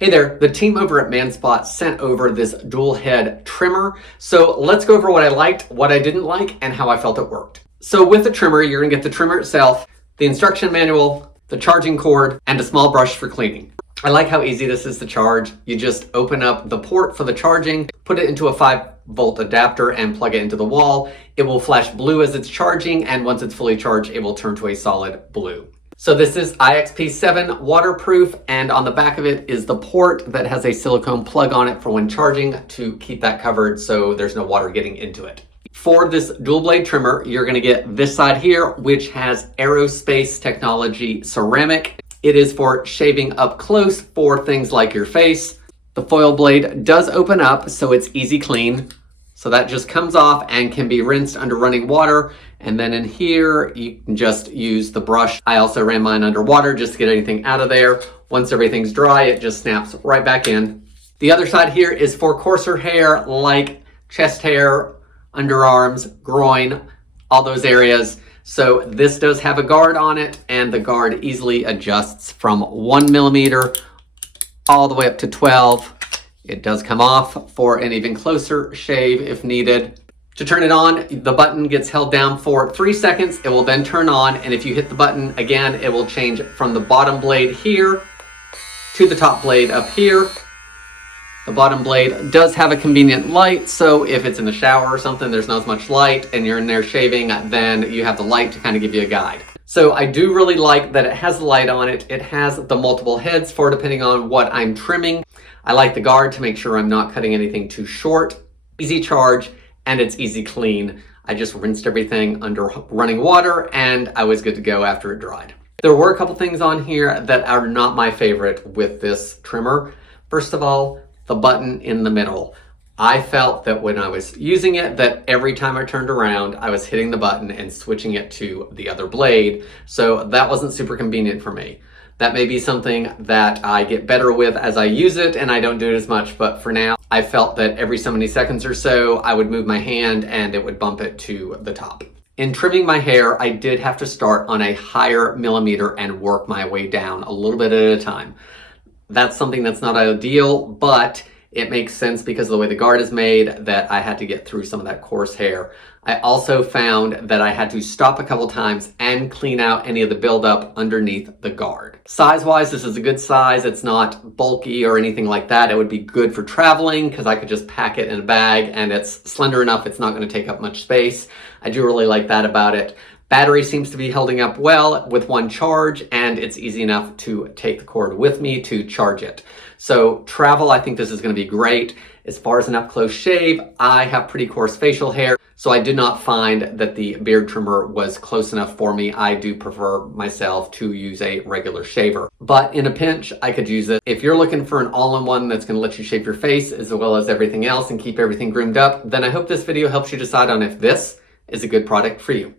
Hey there, the team over at MANSPOT sent over this dual head trimmer. So let's go over what I liked, what I didn't like, and how I felt it worked. So with the trimmer, you're gonna get the trimmer itself, the instruction manual, the charging cord, and a small brush for cleaning. I like how easy this is to charge. You just open up the port for the charging, put it into a 5-volt adapter and plug it into the wall. It will flash blue as it's charging, and once it's fully charged, it will turn to a solid blue. So this is IPX7 Waterproof, and on the back of it is the port that has a silicone plug on it for when charging to keep that covered so there's no water getting into it. For this dual blade trimmer, you're gonna get this side here, which has aerospace technology ceramic. It is for shaving up close for things like your face. The foil blade does open up, so it's easy clean. So that just comes off and can be rinsed under running water. And then in here, you can just use the brush. I also ran mine under water just to get anything out of there. Once everything's dry, it just snaps right back in. The other side here is for coarser hair like chest hair, underarms, groin, all those areas. So this does have a guard on it, and the guard easily adjusts from 1 millimeter all the way up to 12. It does come off for an even closer shave if needed. To turn it on, the button gets held down for 3 seconds. It will then turn on, and if you hit the button again, it will change from the bottom blade here to the top blade up here. The bottom blade does have a convenient light, so if it's in the shower or something, there's not as much light and you're in there shaving, then you have the light to kind of give you a guide. So I do really like that it has the light on it. It has the multiple heads for depending on what I'm trimming. I like the guard to make sure I'm not cutting anything too short. Easy charge, and it's easy clean. I just rinsed everything under running water and I was good to go after it dried. There were a couple things on here that are not my favorite with this trimmer. First of all, the button in the middle. I felt that when I was using it, that every time I turned around, I was hitting the button and switching it to the other blade. So that wasn't super convenient for me. That may be something that I get better with as I use it and I don't do it as much, but for now, I felt that every so many seconds or so, I would move my hand and it would bump it to the top. In trimming my hair, I did have to start on a higher millimeter and work my way down a little bit at a time. That's something that's not ideal, but it makes sense because of the way the guard is made that I had to get through some of that coarse hair. I also found that I had to stop a couple times and clean out any of the buildup underneath the guard. Size-wise, this is a good size. It's not bulky or anything like that. It would be good for traveling because I could just pack it in a bag, and it's slender enough it's not going to take up much space. I do really like that about it. Battery seems to be holding up well with one charge, and it's easy enough to take the cord with me to charge it. So travel, I think this is going to be great. As far as an up-close shave, I have pretty coarse facial hair, so I did not find that the beard trimmer was close enough for me. I do prefer myself to use a regular shaver. But in a pinch, I could use it. If you're looking for an all-in-one that's going to let you shave your face as well as everything else and keep everything groomed up, then I hope this video helps you decide on if this is a good product for you.